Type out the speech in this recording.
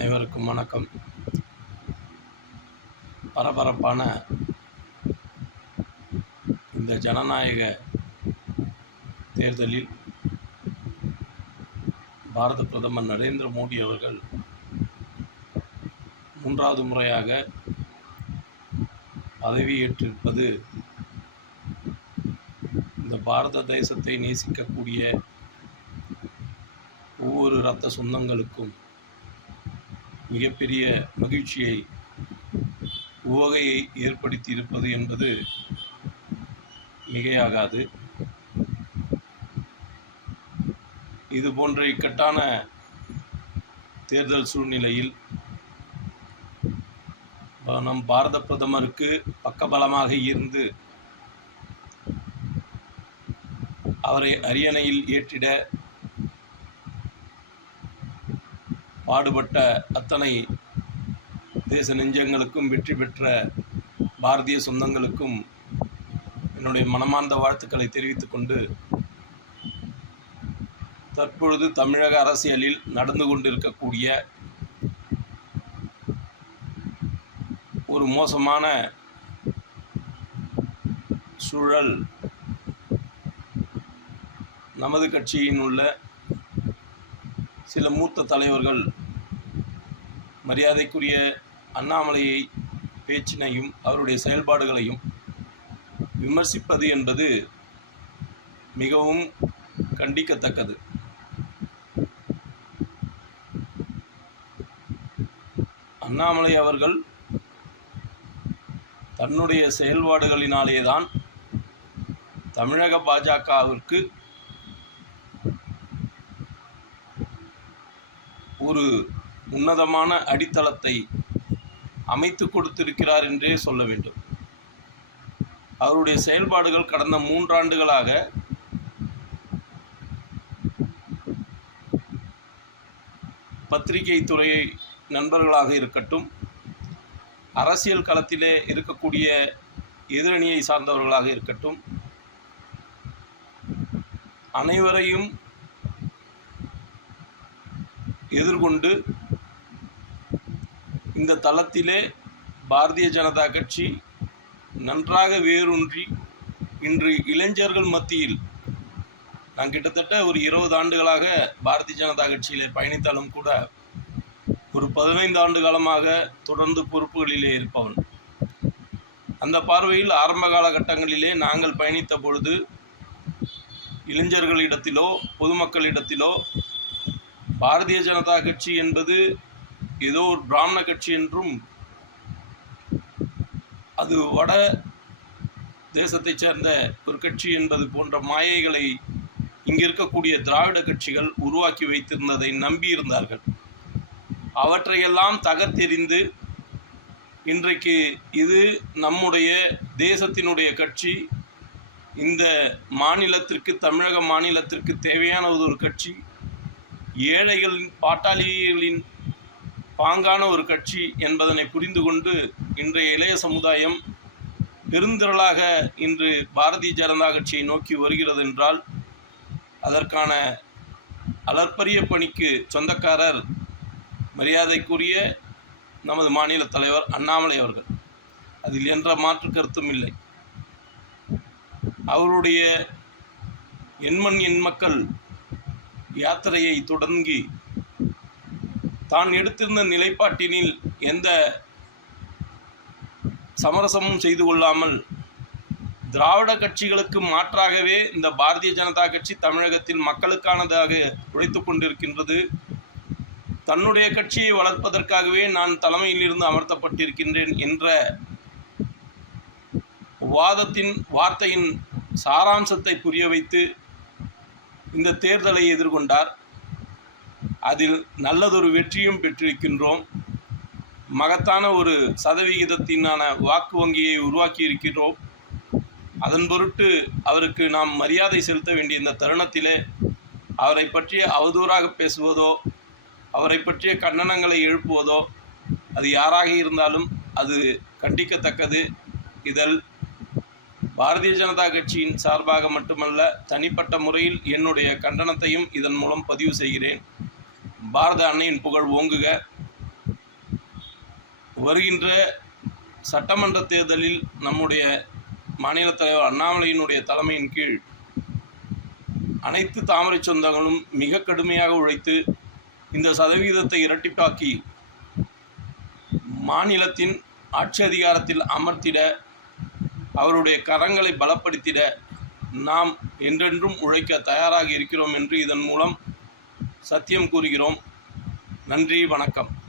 அனைவருக்கும் வணக்கம். பரபரப்பான இந்த ஜனநாயக தேர்தலில் பாரத பிரதமர் நரேந்திர மோடி அவர்கள் மூன்றாவது முறையாக பதவியேற்றிருப்பது இந்த பாரத தேசத்தை நேசிக்கக்கூடிய ஒவ்வொரு இரத்த சொந்தங்களுக்கும் மிகப்பெரிய மகிழ்ச்சியை உவகையை ஏற்படுத்தி இருப்பது என்பது மிகையாகாது. இது போன்ற இக்கட்டான தேர்தல் சூழ்நிலையில் நம் பாரத பிரதமருக்கு பக்கபலமாக இருந்து அவரை அரியணையில் ஏற்றிட பாடுபட்ட அத்தனை தேச நெஞ்சங்களுக்கும் வெற்றி பெற்ற பாரதிய சொந்தங்களுக்கும் என்னுடைய மனமார்ந்த வாழ்த்துக்களை தெரிவித்துக் கொண்டு தற்பொழுது தமிழக அரசியலில் நடந்து கொண்டிருக்கக்கூடிய ஒரு மோசமான சூழல் நமது கட்சியின் உள்ள சில மூத்த தலைவர்கள் மரியாதைக்குரிய அண்ணாமலையை பேச்சினையும் அவருடைய செயல்பாடுகளையும் விமர்சிப்பது என்பது மிகவும் கண்டிக்கத்தக்கது. அண்ணாமலை அவர்கள் தன்னுடைய செயல்பாடுகளினாலேதான் தமிழக பாஜகவிற்கு ஒரு உன்னதமான அடித்தளத்தை அமைத்து கொடுத்திருக்கிறார் என்றே சொல்ல வேண்டும். அவருடைய செயல்பாடுகள் கடந்த மூன்றாண்டுகளாக பத்திரிகை துறையை நண்பர்களாக இருக்கட்டும் அரசியல் களத்திலே இருக்கக்கூடிய எதிரணியை சார்ந்தவர்களாக இருக்கட்டும் அனைவரையும் எதிர்கொண்டு இந்த தளத்திலே பாரதிய ஜனதா கட்சி நன்றாக வேரூன்றி இன்று இளைஞர்கள் மத்தியில் நான் கிட்டத்தட்ட ஒரு இருபது ஆண்டுகளாக பாரதிய ஜனதா கட்சியிலே பயணித்தாலும் கூட ஒரு பதினைந்து ஆண்டு காலமாக தொடர்ந்து பொறுப்புகளிலே இருப்பவன். அந்த பார்வையில் ஆரம்ப காலகட்டங்களிலே நாங்கள் பயணித்த பொழுது இளைஞர்களிடத்திலோ பொதுமக்களிடத்திலோ பாரதிய ஜனதா கட்சி என்பது ஏதோ ஒரு பிராமண கட்சி என்றும் அது வட தேசத்தைச் சேர்ந்த ஒரு கட்சி என்பது போன்ற மாயைகளை இங்கு இருக்கக்கூடிய திராவிட கட்சிகள் உருவாக்கி வைத்திருந்ததை நம்பியிருந்தார்கள். அவற்றையெல்லாம் தகர்த்தெறிந்து இன்றைக்கு இது நம்முடைய தேசத்தினுடைய கட்சி இந்த மாநிலத்திற்கு தமிழக மாநிலத்திற்கு தேவையான ஒரு கட்சி ஏழைகளின் பாட்டாளிகளின் பாங்கான ஒரு கட்சி என்பதனை புரிந்து கொண்டு இன்றைய இளைய சமுதாயம் பெருந்திரளாக இன்று பாரதிய ஜனதா கட்சியை நோக்கி வருகிறது என்றால் அதற்கான அலற்பரிய பணிக்கு சொந்தக்காரர் மரியாதைக்குரிய நமது மாநில தலைவர் அண்ணாமலை அவர்கள். அதில் என்ற மாற்று கருத்தும் இல்லை. அவருடைய எண்மண் எண் மக்கள் யாத்திரையை தொடங்கி தான் எடுத்திருந்த நிலைப்பாட்டினில் எந்த சமரசமும் செய்து கொள்ளாமல் திராவிட கட்சிகளுக்கு மாற்றாகவே இந்த பாரதிய ஜனதா கட்சி தமிழகத்தில் மக்களுக்கானதாக உழைத்து கொண்டிருக்கின்றது. தன்னுடைய கட்சியை வளர்ப்பதற்காகவே நான் தலைமையில் இருந்து அமர்த்தப்பட்டிருக்கின்றேன் என்ற வாதத்தின் வார்த்தையின் சாராம்சத்தை புரிய வைத்து இந்த தேர்தலை எதிர்கொண்டார். அதில் நல்லதொரு வெற்றியும் பெற்றிருக்கின்றோம். மகத்தான ஒரு சதவிகிதத்தினான வாக்கு வங்கியை உருவாக்கி இருக்கிறோம் அதன் பொருட்டு அவருக்கு நாம் மரியாதை செலுத்த வேண்டிய இந்த தருணத்திலே அவரை பற்றிய அவதூறாக பேசுவதோ அவரை பற்றிய கண்டனங்களை எழுப்புவதோ அது யாராக இருந்தாலும் அது கண்டிக்கத்தக்கது. இதழ் பாரதிய ஜனதா கட்சியின் சார்பாக மட்டுமல்ல தனிப்பட்ட முறையில் என்னுடைய கண்டனத்தையும் இதன் மூலம் பதிவு செய்கிறேன். பாரத அன்னையின் புகழ் ஓங்குக. வருகின்ற சட்டமன்ற தேர்தலில் நம்முடைய மாநில தலைவர் அண்ணாமலையினுடைய தலைமையின் கீழ் அனைத்து தாமரை சொந்தங்களும் மிக கடுமையாக உழைத்து இந்த சதவீதத்தை இரட்டிப்பாக்கி மாநிலத்தின் ஆட்சி அதிகாரத்தில் அமர்த்திட அவருடைய கரங்களை பலப்படுத்திட நாம் என்றென்றும் உழைக்க தயாராக இருக்கிறோம் என்று இதன் மூலம் சத்தியம் கூறுகிறோம். நன்றி வணக்கம்.